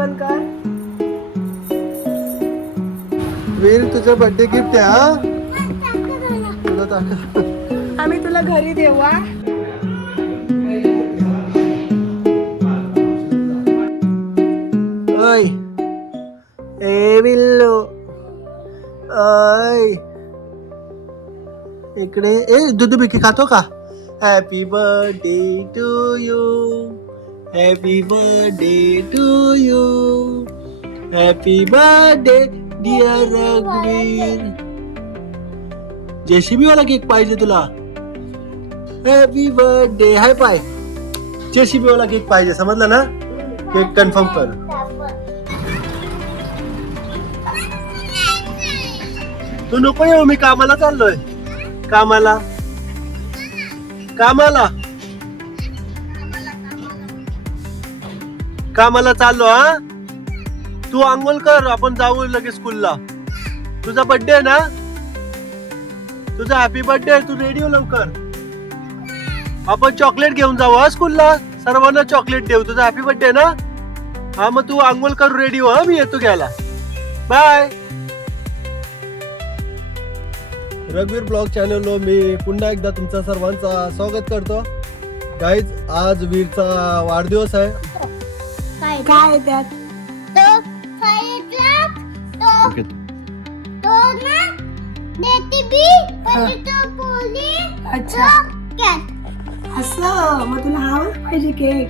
बंद कर। वीर तुझं बर्थडे गिफ्ट आहे हा? तुला दाखव. आम्ही तुला घरी देऊ हा? ओय. ए बिल्लो ओय. इकडे ए दूध बिकी खातो का? Happy birthday to you happy birthday to you happy birthday dear रघुवीर जेसीबी वाला केक पाहिजे तुला. हॅपी बर्थडे हाय पाय जेसीबी वाला केक पाहिजे समजलं ना? केक कन्फर्म कर. तू नको येऊ मी कामाला चाललोय. कामाला. कामाला. कामाला चाललो हा? तू आंघोळ कर आपण जाऊ लगेच स्कूलला तुझा बर्थडे आहे ना? तुझा हॅपी बर्थडे तू रेडी हो लवकर? आपण चॉकलेट घेऊन जाऊ हा स्कूलला सर्वांना चॉकलेट देऊ तुझा हॅपी बर्थडे ना? हा मग तू आंघोळ करू रेडी हो हा? मी येतो घ्यायला. बाय रघुवीर ब्लॉग चॅनलवर मी पुन्हा एकदा तुमचा सर्वांचा स्वागत करतो. काहीच आज वीरचा वाढदिवस आहे. काय आहे त्यात? अच्छा. असं मग तुला आवडला पाहिजे केक?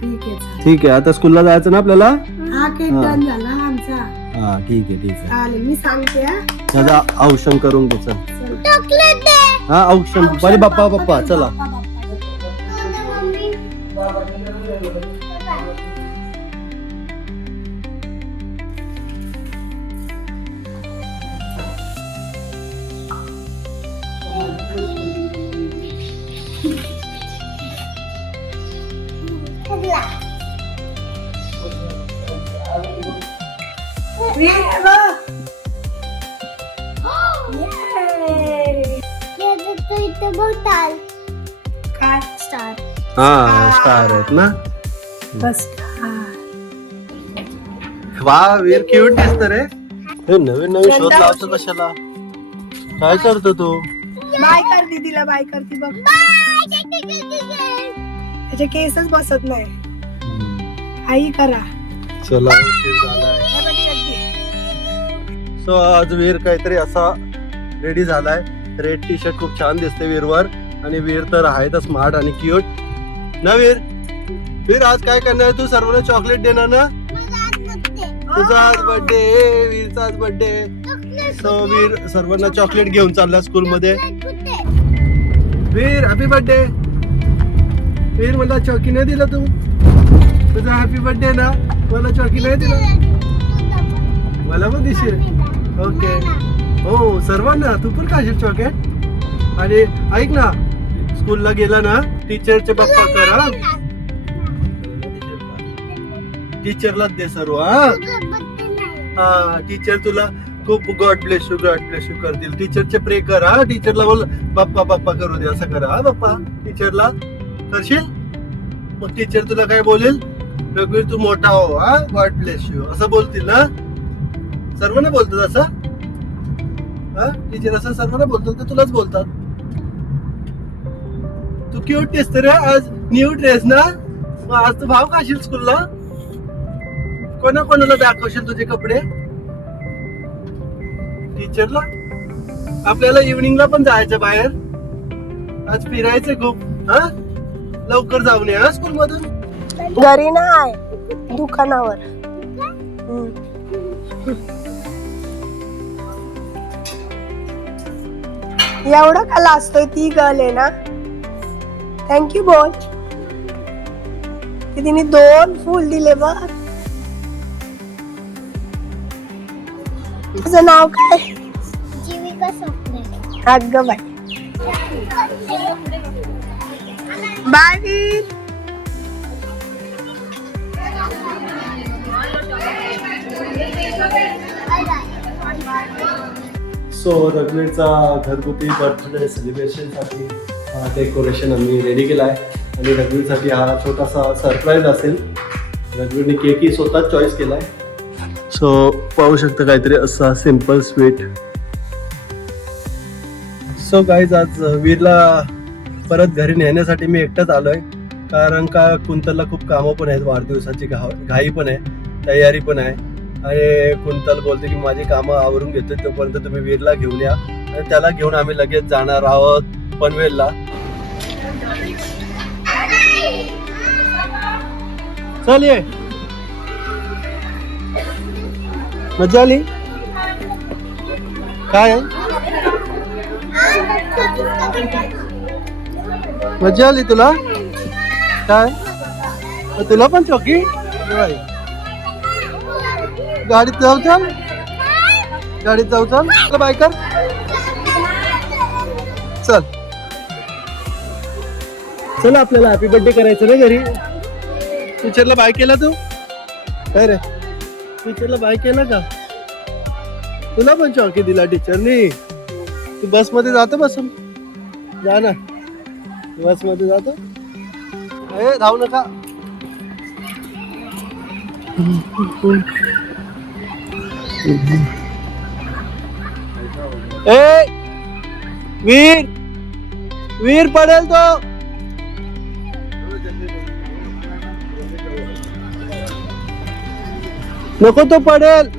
ठीक आहे चालेल. ठीक आहे आता स्कूलला जायचं ना आपल्याला? हा केक हा. डन झाला हा आमचा. हा ठीक आहे ठीक आहे. चालेल मी सांगते हा. माझा औषण करून घे चल. चल. हा औषण. बरे बाप्पा बाप्पा चला. बाप्पा. हा. स्टार आहेत ना बस वा वीर क्यूट दिसत रे. हे नवीन नवीन शोध लावतो कशाला? काय करतो तू? बाय कर दीदीला बाय कर ती बघ. त्याचे केसच बसत नाही. आई करा. चला उशीर झालाय. हे. सो आज वीर काहीतरी असा रेडी झालाय. रेड टी शर्ट खूप छान दिसते वीरवर. आणि वीर तर आहे तर स्मार्ट आणि क्यूट ना वीर? वीर आज काय करणार तू? सर्वांना चॉकलेट देणार ना? तुझा आज बर्थडे वीरचा आज बर्थडे सो वीर सर्वांना चॉकलेट घेऊन चालला स्कूल मध्ये वीर हॅपी बर्थडे वीर मला चॉकी नाही दिलं तू. तुझा हॅपी बर्थडे ना? मला चॉकी नाही दिलं. मला पण दिसेल ओके हो सर्वांना. तू पण खाशील चॉकलेट आणि ऐक ना स्कूलला गेला ना टीचरचे पप्पा कर. हा टीचरलाच दे सर्व हा? हा टीचर तुला खूप god bless you god bless you करतील. टीचरचे प्रे कर हा टीचरला बोल बाप्पा बाप्पा करू दे असं करा हा बाप्पा? टीचरला करशील? मग टीचर तुला काय बोलेल? रघुवीर तू मोठा हो हा? गॉड ब्लेस यू असं बोलतील ना? सर्वांना बोलतात असं? हा? टीचर असं सर्वांना बोलतात तर तुलाच बोलतात. क्यूट दिसत रे आज. न्यू ड्रेस ना? आज तू भाव असेल स्कूलला कोणा कोणाला दाखवशील तुझे कपडे? टीचरला आपल्याला इव्हनिंगला पण जायचं बाहेर. आज फिरायचं खूप हा? लवकर जाऊन या स्कूल मधून? घरी नाही दुकानावर. एवढं का लाजतोय ती गल आहे ना? थँक्यू बोल ती तिने दोन फुल दिले बघ तुझं नाव काय जीविका स्वप्ने अगं बाय बाय सो रघुवीरचा घरगुती बर्थडे सेलिब्रेशनसाठी डेकोरेशन आम्ही रेडी केला आहे आणि रघुवीरसाठी हा छोटासा सरप्राईज असेल. रणवीरने केक ही स्वतः चॉईस केलाय. सो पाहू शकता काहीतरी असा सिंपल स्वीट सो गाईज आज वीरला परत घरी नेण्यासाठी मी एकटाच आलोय. कारण का कुंतलला खूप कामं पण आहेत. वाढदिवसाची घा घाई पण आहे. तयारी पण आहे. आणि कुंतल बोलते की माझी कामं आवरून घेतोय. तोपर्यंत तुम्ही वीरला घेऊन या. आणि त्याला घेऊन आम्ही लगेच जाणार आहोत. पनवेलला. चल ये. मजा आली? काय? आहे? मजा आली तुला? काय? तुला पण चौकी? गाडीत जाऊ चल? गाडीत जाऊ चल? चल बायकर चल. चल आपल्याला हॅपी बर्थडे करायचं ना घरी. टीचरला बाय केला तू? काय रे? टीचरला बाय केला का? तुला पण चौकी दिला टीचरनी तू बसमध्ये जातो बसून. जा ना. बसमध्ये जातो. ए धावू नका. ए वीर. वीर पडेल तो. नको तो पडेल.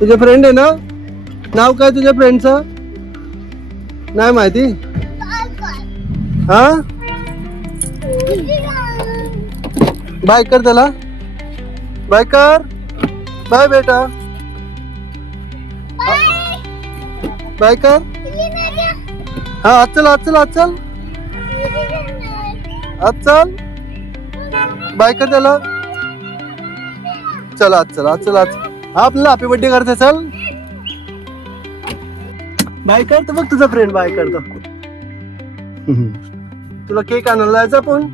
तुझे फ्रेंड आहे ना? नाव काय तुझ्या फ्रेंडचं नाही माहिती? हा? बाय कर त्याला. बाय कर बाय बेटा. बाय कर हा आज चल आज चल आज चल. आज चल. बाय कर त्याला. चल आज चल आज चल आज हा आपल्याला हॅपी बर्थडे करते चल. बाय कर तर बघ तुझा फ्रेंड बाय करतो. तुला केक आणायला जायचं आपण?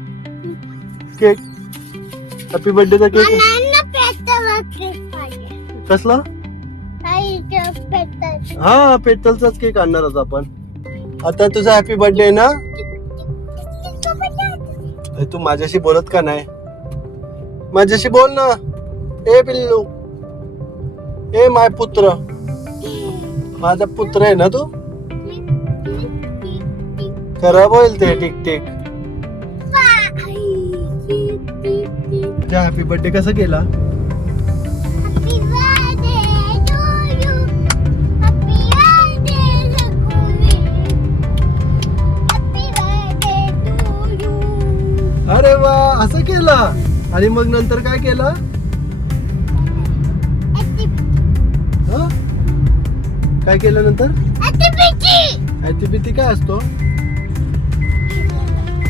केक हॅपी बर्थडेचा केक कसला? हा पेट्रोलचाच केक आणणार आपण. आता तुझा हॅपी बर्थडे ना? अरे, तू माझ्याशी बोलत का नाही? माझ्याशी बोल ना. ए पिल्लू. ए माय पुत्र. माझा पुत्र आहे ना तू? खरं बोलते टिक टिक. तुझा हॅपी बर्थडे कसा केला? आणि मग नंतर काय केलं? हा? काय केलं नंतर? ऍक्टिव्हिटी काय असतो?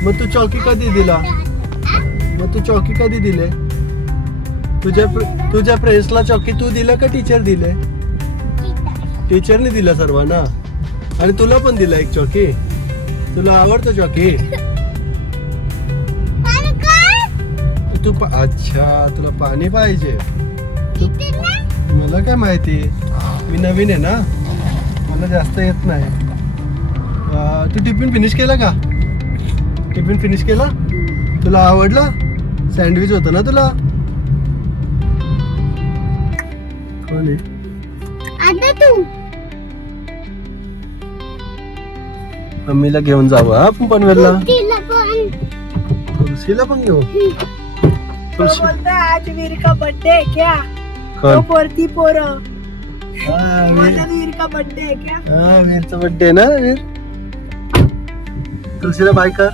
मग तू चौकी कधी दिला? मग तू चौकी कधी दिले? तुझ्या तुझ्या फ्रेंड्सला चौकी तू दिलं का टीचर दिले? टीचरने दिलं सर्वांना. आणि तुला पण दिला एक चौकी. तुला आवडतं चौकी? तू पा- अच्छा तुला पाणी पाहिजे. मला काय माहिती? मी नवीन आहे ना? मला जास्त येत नाही. तू टिफिन फिनिश केला का? टिफिन फिनिश केला? तुला आवडला? सँडविच होतं ना तुला? मम्मीला घेऊन जावं हा आपण पनवेलला? पण. तुळशीला पण घेऊ? तो तुळशी बोलतोय आज वीर का बर्थडे है क्या तो कोण पोरती पोरं. हा, वीर. का बर्थडे है क्या? हा वीरचा बर्थडे ना वीर? तुळशीला बाय कर.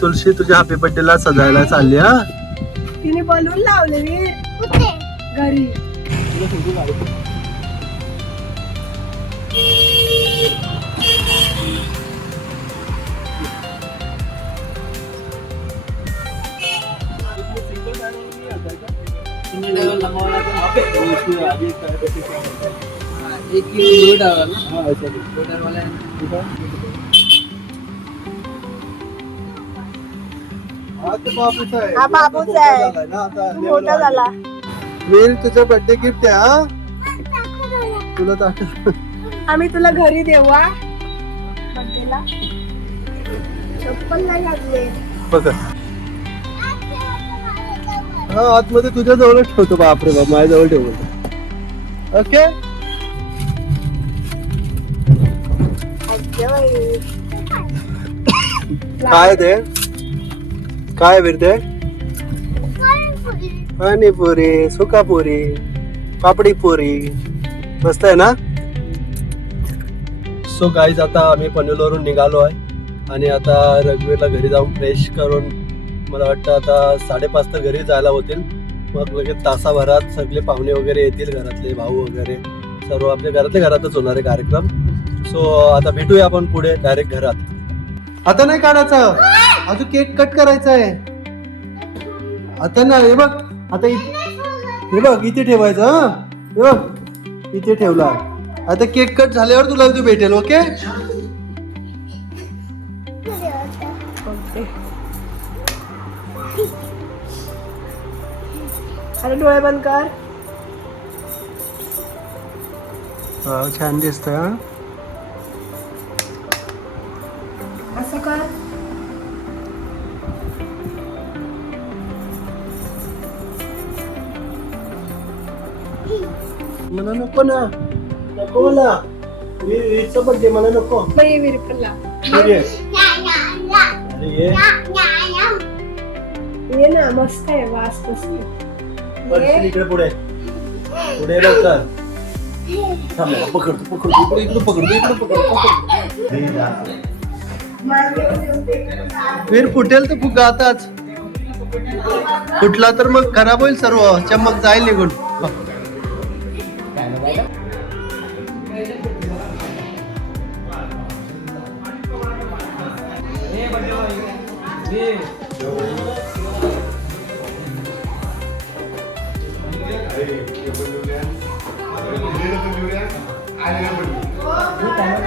तुळशी तुझ्या हॅपी बर्थडे ला सजायला चालली हा? तिने बलून लावले वीर. कुठे? घरी. एक हा बाबूच आहे. मोठा झाला. तुझं बर्थडे गिफ्ट आहे हा? तुला दाखव आम्ही तुला घरी देऊ हा. बर्थडेला. चप्पल नाही घातले. बघा. हा आतमध्ये तुझ्या जवळच ठेवतो बापरे बाप माझ्याजवळ ठेवतो ओके? काय ते? काय फिरते पाणीपुरी सुकापुरी पापडी पुरी मस्त आहे ना? सो गाईज आता आम्ही पनवेलवरून निघालो आहे आणि आता रघुवीरला घरी जाऊन फ्रेश करून मला वाटतं आता साडेपाच तर घरी जायला होतील. मग लगेच तासाभरात सगळे पाहुणे वगैरे येतील घरातले भाऊ वगैरे. सर्व आपल्या घरातल्या घरातच होणार आहे कार्यक्रम. सो आता भेटूया आपण पुढे डायरेक्ट घरात. आता नाही काढायचं. अजून केक कट करायचा आहे आता ना हे बघ. आता हे बघ इथे ठेवायचं हा. हे बघ. इथे ठेवला. आता केक कट झाल्यावर तुला तू भेटेल ओके अरे डोळे बंद कर. हा छान दिसत असं कर. मला नको ना. नको मला वीरचा बर्थडे मला नको. विरकला अरे ये. ये ना मस्त आहे वास मस्त पडशील इकडे पुढे. पुढे लवकर. थांब मला पकडतो पकडतो. इकडे इकडे पकडतो इकडे पकडतो पकडतो. फिर फुटेल तर फुगा आताच. फुटला तर मग खराब होईल सर्व. चमक जाईल निघून.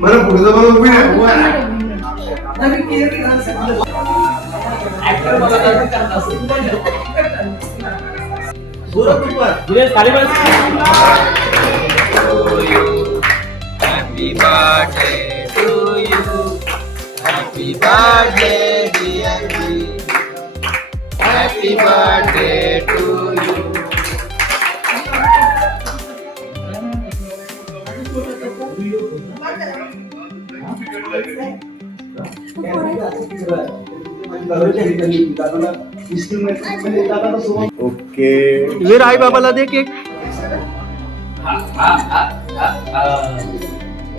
मला पुढचं मला उभी आहे उभा आहे. Happy birthday to you. Happy birthday, dear me. Happy birthday to you. Okay Veer आई बाबाला दे केक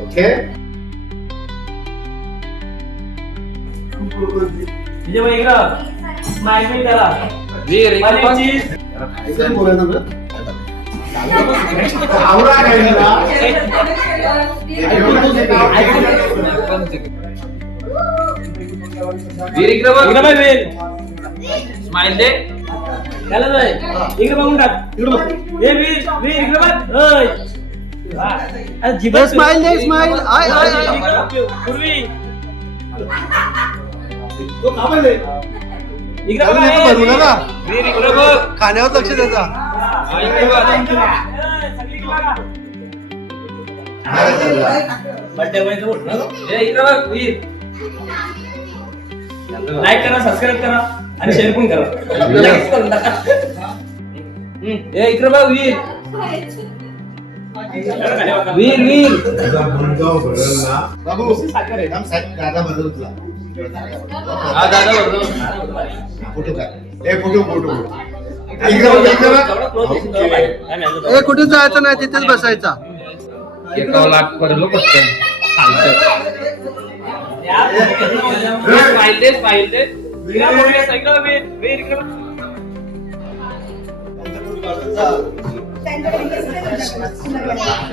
ओके वीर इकडे बघ. इथे बोलायचं ना? आवरा खायला. वीर इकडे स्माइल दे. त्याला जाय. इकडे बघून टाक. इकडे बघ ए वीर वीर इकडे बघ. ओय. अरे जिभेत स्माइल दे स्माइल आय आय पूर्वी. तो थांबा रे. इकडे बघ इथं भरू नका वीर इकडे बघ. खाण्यावर लक्ष द्यायचा हा, इकडे बघ. इकडे बघ वीर. लाईक करा सबस्क्राईब करा आणि शेअर पण करा. लगेच करून टाका हम्म, ए इकडे बघ वीर. वीर वीर. बाबू साखर आहे. दादा तुला. हा दादा बरोबर फोटो काय ए फोटो फोटो कुठे जायचं नाही तिथेच बसायचा. एका लाख पडलो पटकन बघ, वीर, इकडे बघ, वीर, वीर, इकडे बघ.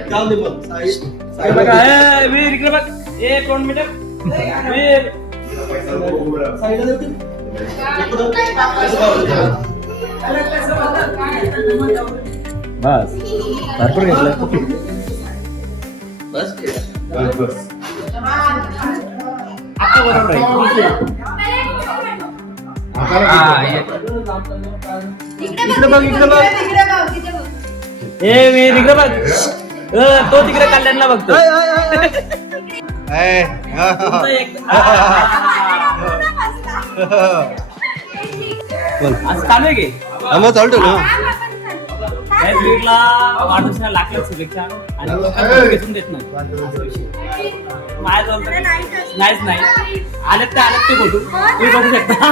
जाऊ दे मग. साई इकडे साई बघा ए, वीर इकडे बघ. ए दोन मिनिट वीर. बस. भरपूर घेतलं. बस बस बस. आता बरोबर आहे हाताला इकडे बघ इकडे बघ. ए वीर इकडे बघ. अ, तो तिकडे कल्याणला बघतो मग चालू ठेव ना. शुभेच्छा आणि लोकांना घेऊन देत नाही असा विषय. माझ्याजवळ तर नाहीच नाही आलेत ते आलेत ते फोटो तुम्ही बघू शकता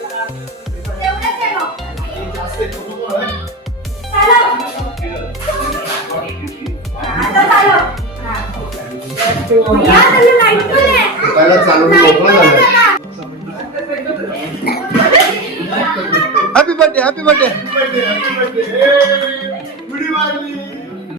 पहिला मोकळा झाला. हॅपी बर्थडे हॅपी बर्थडे गुढी मारली